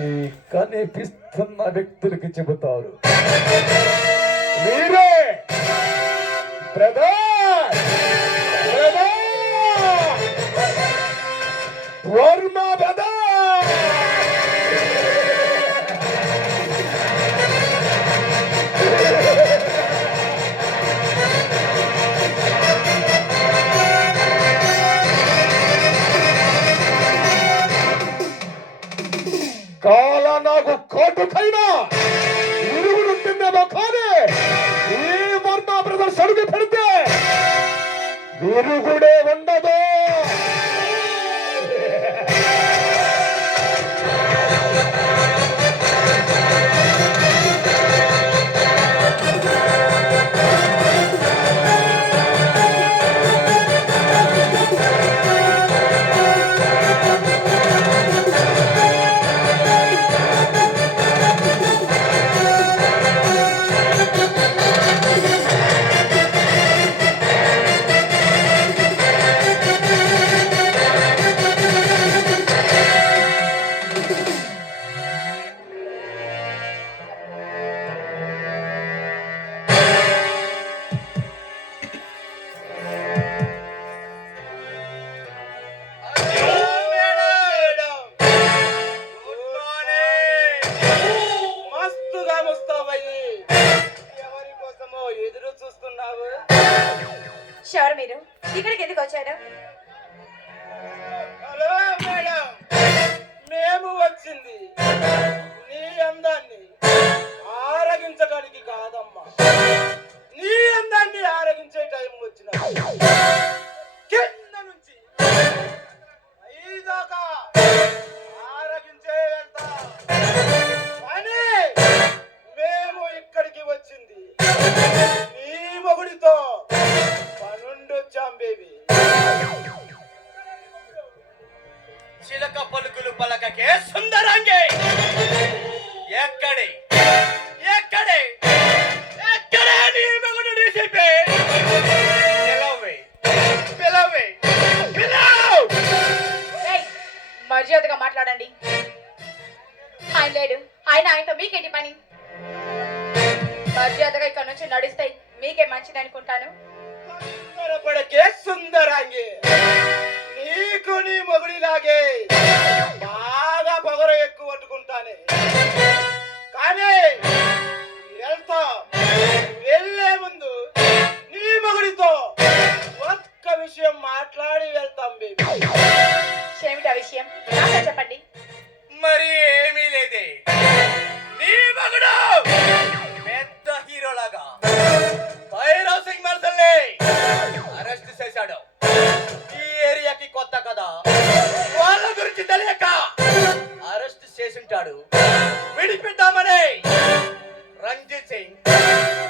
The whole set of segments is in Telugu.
ఈ కనిపిస్తున్న వ్యక్తులకి చెబుతారు, మీరే బ్రదర్ వర్మ బ్రదర్. కాల నాకు కోటుకైనా ఇరుగుంటుందేమో కానీ ఈ వర్మ బ్రదర్స్ అడుగు పెడితే విరుగుడే ఉండదు. షూర్, మీరు ఇక్కడికి ఎందుకు వచ్చారు? హలో మేడం, మేము వచ్చింది నీ అందాన్ని ఆరగించడానికి కాదమ్మా, నీ అందాన్ని ఆరగించే టైం వచ్చిన కింద నుంచి ఐదాకా ఆరగించే వెళ్తా అని మేము ఇక్కడికి వచ్చింది నీ మొగుడితో చిలక పలుకులు పలకకే సుందరాంగే. ఎక్కడే ఎక్కడే ఎక్కడే నీ మగుడు డీసీపీ? పిలవే పిలవే పిలవ్. మర్యాదగా మాట్లాడండి. ఆయన లేడు, ఆయనతో మీకేంటి పని? మర్యాదగా ఇక్కడ నుంచి నడిస్తే మీకే మంచిది అనుకుంటాను. సుందరపడకే సుందరాంగి, నీకు నీ మొగుడిలాగే బాగా పొగరు ఎక్కువ పట్టుకుంటానే, కానీ వెళ్తా వెళ్ళే ముందు నీ మొగుడితో ఒక్క విషయం మాట్లాడి వెళ్తాం బేబీ. ఏమిటా విషయం? నాతో చెప్పండి. మరి ఏమీ లేదే, నీ మగుడు పెద్ద హీరోలాగా భైరవ్ సింగ్ మర్సల్ని అరెస్ట్ చేశాడు. ఈ ఏరియాకి కొత్త కదా, వాళ్ళ గురించి తెలియక అరెస్ట్ చేసింటాడు. విడిపిద్దామని రంజిత్ సింగ్,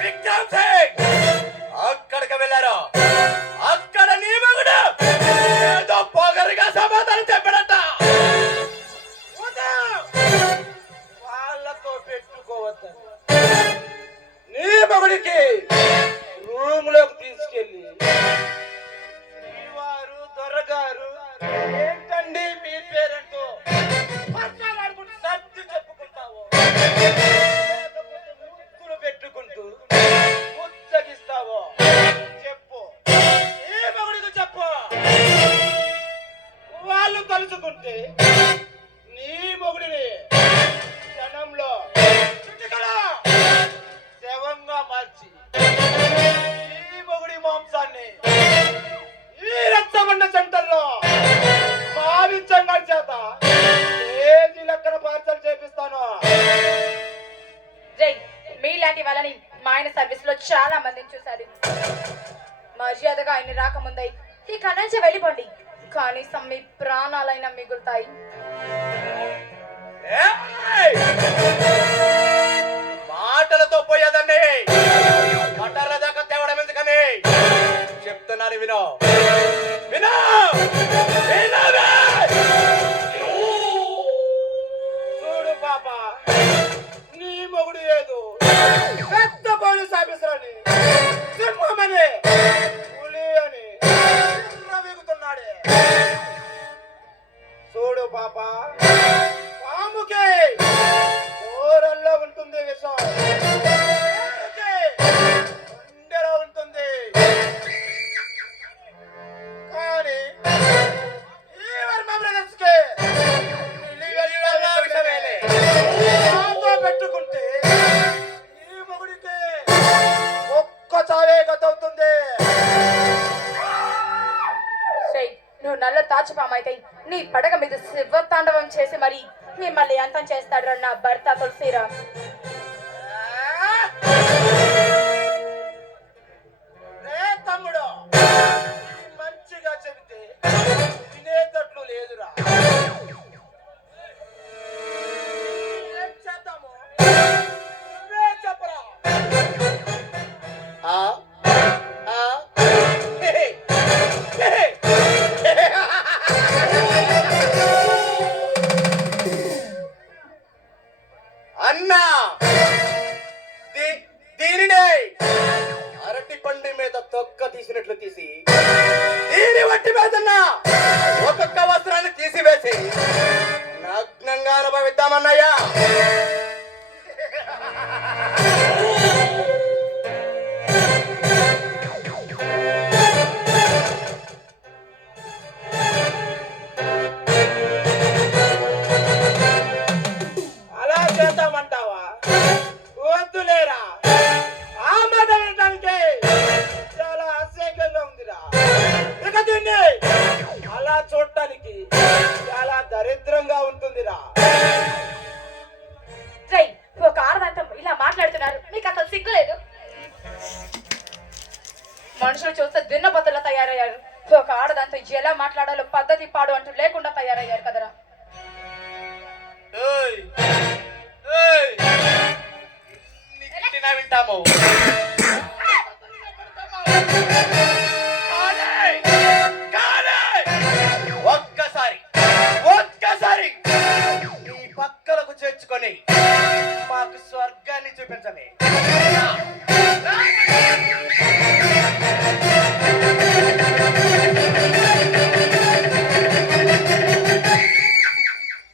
విక్రమ్ సింగ్ అక్కడికి వెళ్ళారు. అక్కడ నీ మగుడు ఏదో పొగరుగా సమాధానం చెప్పాడట. వాళ్ళతో పెట్టుకోవద్దని నీ మగుడికి రూమ్ లోకి తీసుకెళ్ళి, వారు దొరగారు ఏంటండి మీ పేరెంట్తో పచ్చాలాడుకుంటూ సర్ది చెప్పుకుంటావు, ముక్కులు పెట్టుకుంటూ ముచ్చగిస్తావో చెప్పు, ఈ మగుడికి చెప్పు. వాళ్ళు కలుసుకుంటే నీ మొగుడిని క్షణంలో చుట్టుకలా శవంగా మార్చి ఈ మొగుడి మాంసాన్ని ఈ రక్తమండ సెంటర్లో భావించంగా చేత ఏది లెక్కన పార్సల్ చేపిస్తాను. జై, మీలాంటి వాళ్ళని మా ఆయన సర్వీస్ లో చాలా మందిని చూశారు. మర్యాదగా ఆయన రాకముందై ఇక నుంచి వెళ్ళిపోండి, కనీసం మీ ప్రాణాలైనా మిగులుతాయి. మాటలతో పోయేదండి, మటర్ల దాకా తేవడం ఎందుకని చెప్తున్నాను, వినో వినో. చూడు పాప, నీ మొగుడు ఏదో పెద్ద పోలీస్ ఆఫీసర్ అని, సింహమని, పులి అని వీగుతున్నాడే. చూడు పాప, పాముకే తాచుపాము అయితే నీ పడగ మీద శివతాండవం చేసి మరి మిమ్మల్ని అంతం చేస్తాడు నా భర్త తులసిరామ్. రే తమ్ముడు, మంచిగా చెబితే వినేటట్లు లేదురా. ఏం చేద్దాము? నువ్వే చెప్పరా. ఆ ఆ హే హే హే. అన్నా, దీనినే అరటి పండు మీద తొక్క తీసినట్లు తీసి దీని వట్టి మీదన్నా ఒక్కొక్క వస్త్రాన్ని తీసివేసి నగ్నంగా అనుభవిద్దామన్నయ్యా. అలా చేద్దామంటావా? వద్దులేరా, ఆ మాట వినడానికి చాలా అసహ్యంగా ఉందిరా. ఇక దీన్ని అలా చూడటానికి చాలా దరిద్రంగా ఉంటుందిరా. రై ఒక ఆడదాంతో ఇలా మాట్లాడుతున్నారు, మీకు అసలు సిగ్గులేదు? మనుషులు చూస్తే దున్నపోతులా తయారయ్యారు. ఒక ఆడదాంతో ఎలా మాట్లాడాలో పద్ధతి పాడు అంటూ లేకుండా తయారయ్యారు కదరా. ఏయ్ ఏయ్, నీకు తిట్టినా వింటాము. ఒక్కసారి నీ పక్కలకు చేర్చుకొని మాకు స్వర్గాన్ని చూపించమే.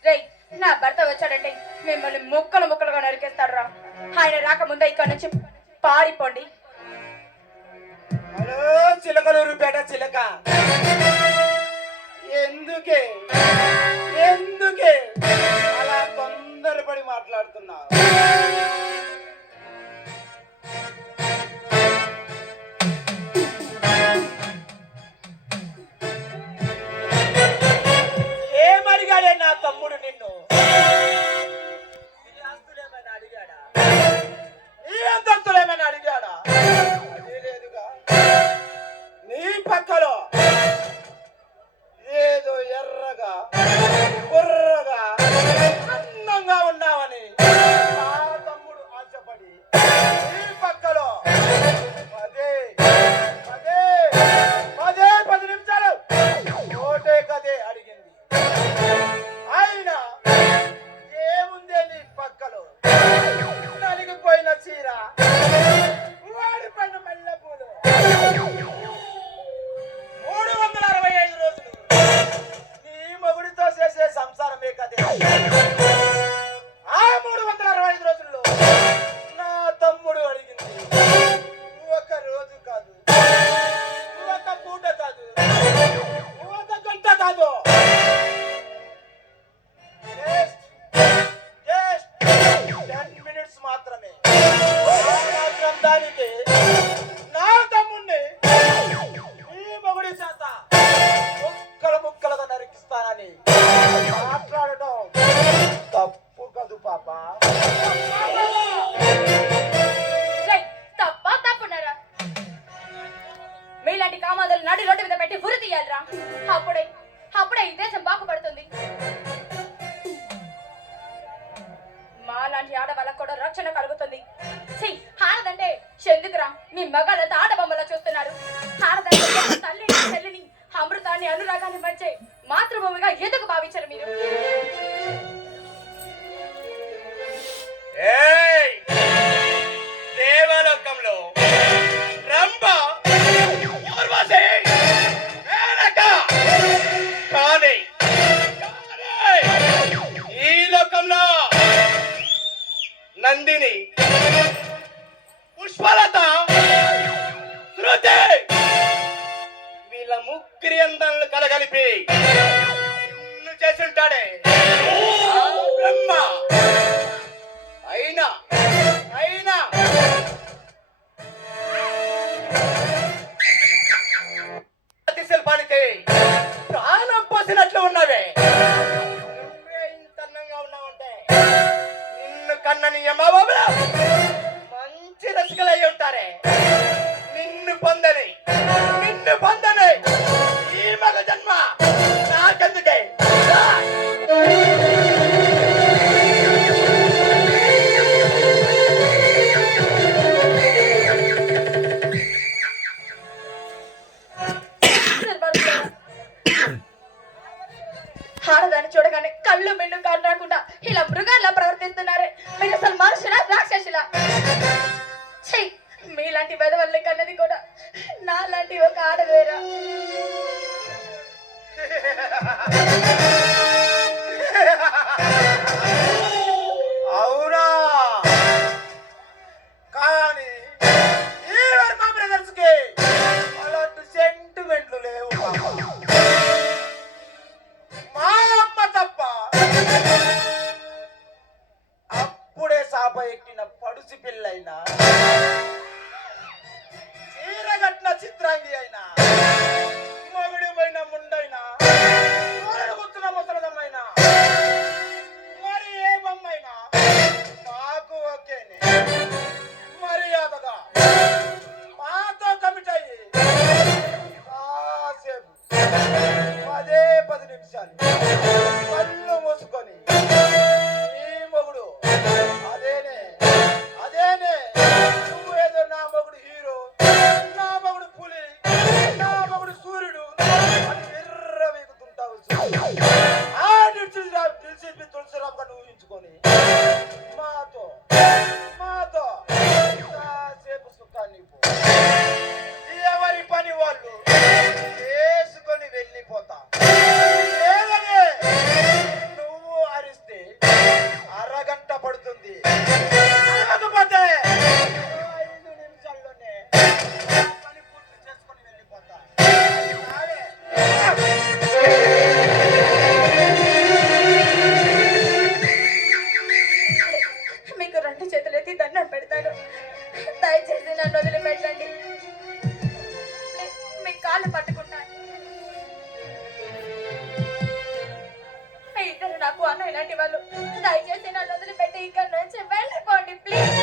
రై నా భర్త వచ్చాడంటే మిమ్మల్ని ముక్కలు ముక్కలుగా నరికేస్తాడు రా. ఆయన రాకముందే ఇక్కడ నుంచి పారిపోండి. హలో చిలకలూరుపేట చిలక, ఎందుకే ఎందుకే అలా తొందరపడి మాట్లాడుతున్నావు? ఏమడిగాడే నా తమ్ముడు నిన్ను? నీ ఆస్తులేమైనా అడిగాడా? నీ అంతస్తులేమైనా అడిగాడా? అదే లేదుగా. నీ పక్కలో ఏదో ఎర్రగా బుర్రగా అందంగా ఉన్నావని ఆ తమ్ముడు ఆశపడి నీ పక్కలో పదే పదే పదే 10 నిమిషాలు ఓటే కదే అడిగింది. అయినా ఏముందే నీ పక్కలో? నలిగిపోయిన చీర, వాడిపోయిన మల్లెపూలు. 365 రోజులు నీ మొగుడితో చేసే సంసారమే కదే. ఆ 365 రోజుల్లో నా తమ్ముడు అడిగింది ఒక రోజు కాదు, ఒక పూట కాదు, ఒక గంట కాదు, జస్ట్ 10 మినిట్స్ మాత్రమే. మాత్రం దానికి నా తమ్ముణ్ణి ఈ మొగుడి చేత ముక్కలు ముక్కలుగా నరికిస్తానని మాట్లాడటం తప్పు కదూ పాప? రై తప్పా తప్పున్నారా? మీలాంటి కామాదులు నడి రోడ్డు మీద పెట్టి ఉరి తీయాలిరా. అప్పుడే అప్పుడే ఈ దేశం బాగుపడుతుంది. మాలాంటి ఆడవాళ్ళకు కూడా రక్షణ కలుగుతుంది. ఆడదంటే చెందుకురా మీ మగాళ్ళతో ఆడబొమ్మలా చూస్తున్నారు. ఆడదంటే తల్లిని చెల్లిని అమృతాన్ని అనురాగాన్ని మధ్య మాతృభూమిగా ఎందుకు భావించారు మీరు? ఏయ్, దేవలోకంలో రంభ, ఊర్వశి, మేనక, కానీ ఈ లోకంలో నందిని, పుష్పలత, శృతి, వీళ్ళ ముగ్గురి అందాలను కలగలిపి నిన్ను చేసి ఉంటాడే ఆ బ్రహ్మ. అయినా అయినా శిల్పానికి ప్రాణం కన్నని అమ్మబాబులు మంచి రసికలై ఉంటారే. నిన్ను పొందని ఈ మగ జన్మ నాకెందుకే? ఆడదాన్ని చూడగానే కళ్ళు మిన్ను కాదు రాకుండా ఇలా మృగాల్లా ప్రవర్తిస్తున్నారే. మీరు అసలు మనుషులా రాక్షసులా? ఛీ, మీలాంటి వెధవల్ని కన్నది కూడా నాలాంటి ఒక ఆడవేరా. అవునా? కానీ ఈ వర్మ బ్రదర్స్ కి అలాంటి సెంటిమెంట్లు లేవు. మా అమ్మ తప్ప అప్పుడే సాప ఎక్కిన పడుసి పిల్లైనా, చీరగట్టిన చిత్రాంగి అయినా, మొగుడి పోయిన ముండైనా, కూర్చున్న ముసలదమ్మైనా, మరి ఏ బొమ్మైనా మాకు ఓకేనే. మర్యాదగా మాతో కమిట్ అయ్యి కాసేపు 10 నిమిషాలు కళ్ళు మూసుకొని ఈ మొగుడు అదేనే నువ్వేదో నా మొగుడు హీరో, నా మొగుడు పులి, నా మొగుడు సూర్యుడు అని ఎర్రవీగుతుంటావు. ఆ దిల్సిపి తులసిరామ్గా నువ్వు ఊహించుకొని మాతో కాసేపు సుఖాన్ని పో. ఎవరి పని వాళ్ళు చేసుకొని వెళ్ళిపోతా. లేదని నువ్వు అరిస్తే అరగంట పడుతుంది. అరగకపోతే 5 నిమిషాల్లోనే పని పూర్తి చేసుకొని వెళ్ళిపోతా. సరే. మీకు 2 చేతులెత్తి దండం పెడతాను. దయచేసి నన్ను వదిలిపెట్టండి. ప్లీజ్, మీ కాళ్ళు పట్టుకుంటాను. మీ ఇద్దరు నాకు అన్న ఇలాంటి వాళ్ళు. దయచేసి నన్ను వదిలిపెట్టి ఇక్కడ నుంచి వెళ్ళిపోండి ప్లీజ్.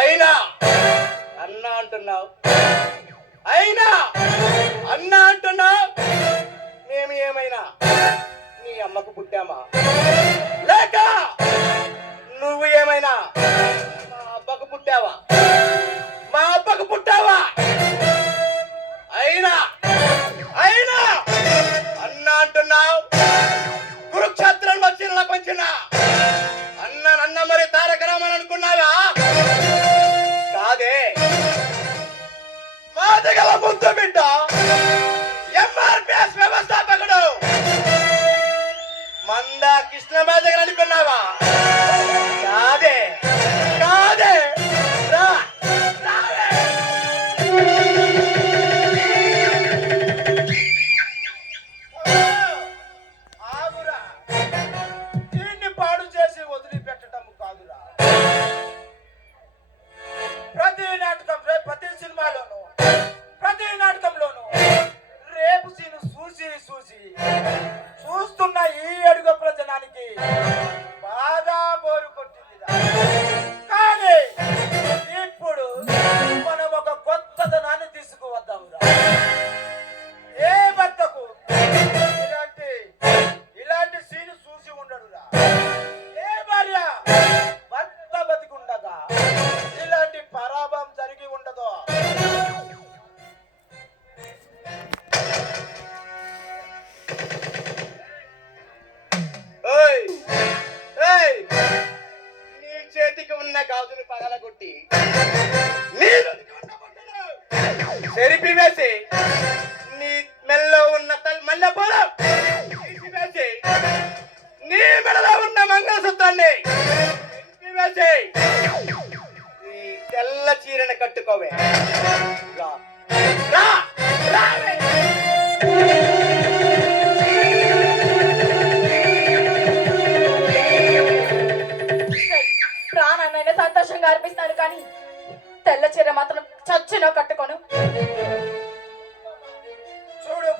అయినా అన్నా అంటున్నావు. మేము ఏమైనా నీ అమ్మకు పుట్టామా? లేక నువ్వు ఏమైనా మా అబ్బకు పుట్టావా? అయినా అన్నా అంటున్నావు. కురుక్షేత్ర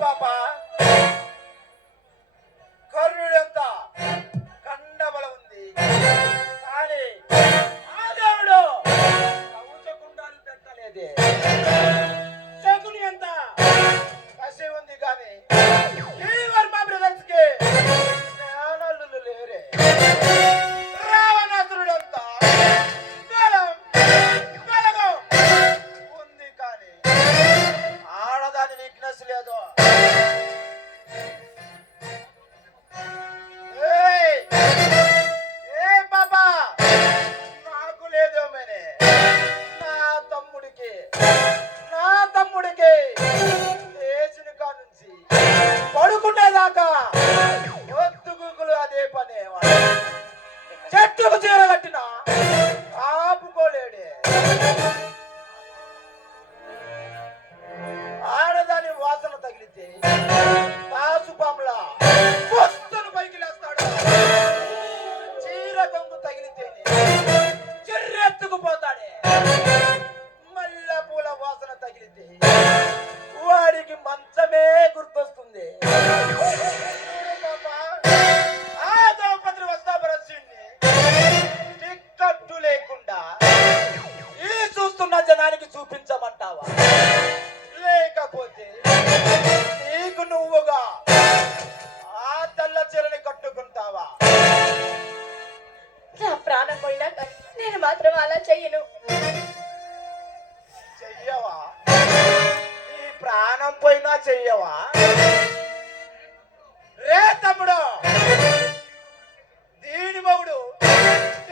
పాప కర్ణుడంత కండబల ఉంది కానీ ఆ దేవుడు కవచకుండాలు పెట్టలేదే. శకుని ఎంత కసి ఉంది కానీ ఈ వర్మ బ్రదర్స్ కి జ్ఞానాలు లేరే. రావణాసురుడంత బలం బలగం ఉంది కానీ ఆడదాని వీక్నెస్ లేదు. ఏ బాబా నాకు లేదేమనే నా తమ్ముడికి లేచిన కానుంచి పడుకునేదాకా వద్దు గూగులు అదే పనేవాడు. చెట్టుకు చీర కట్టిన ఆపుకోలేడే. ఆడదాని వాసన తగిలితే పాసుపాములా వస్తును పైకి లేస్తాడు. చీర కొంగు తగిలితేనే చిర్రెత్తుకుపోతాడే. మల్లె పూల వాసన తగిలితే వాడికి మంచమే గుర్తొస్తుంది. ఆ ద్రౌపది వస్తాపరచుణ్ణి టిక్కట్టు లేకుండా ఈ చూస్తున్న జనానికి చూపించమంటావా? లేకపోతే నీకు నువ్వుగా ఆ తెల్ల చీరని కట్టుకుంటావా? నా ప్రాణం పోయినా కానీ నేను మాత్రం అలా చెయ్యను. చెయ్యవా? నీ ప్రాణం పోయినా చెయ్యవా? రే తమ్ముడు, దీని మగుడు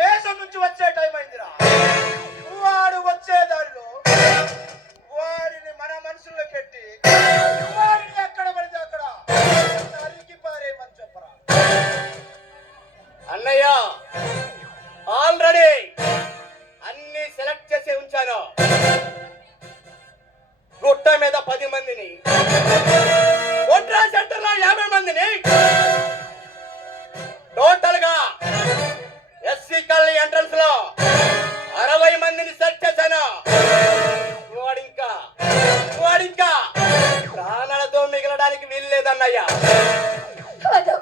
దేశం నుంచి వచ్చే టైం అయిందిరా. వాడు వచ్చే దారిలో వాడిని మన మనసులో పెట్టి వాడిని ఎక్కడ పడితే అక్కడ నరికి పారేయమని చెప్పరా. అన్నయ్య ఆల్రెడీ అన్ని సెలెక్ట్ చేసి ఉంచాను. గుట్ట మీద 10 మందిని, ఒడ్రా సెంటర్ లో 50 మందిని, టోటల్ గా ఎస్సీ కాలనీ ఎంట్రన్స్ లో 60 మందిని సెట్ చేశాను. వాడింకా ప్రాణాలతో మిగలడానికి వీలు లేదన్నయ్యా. వద్దు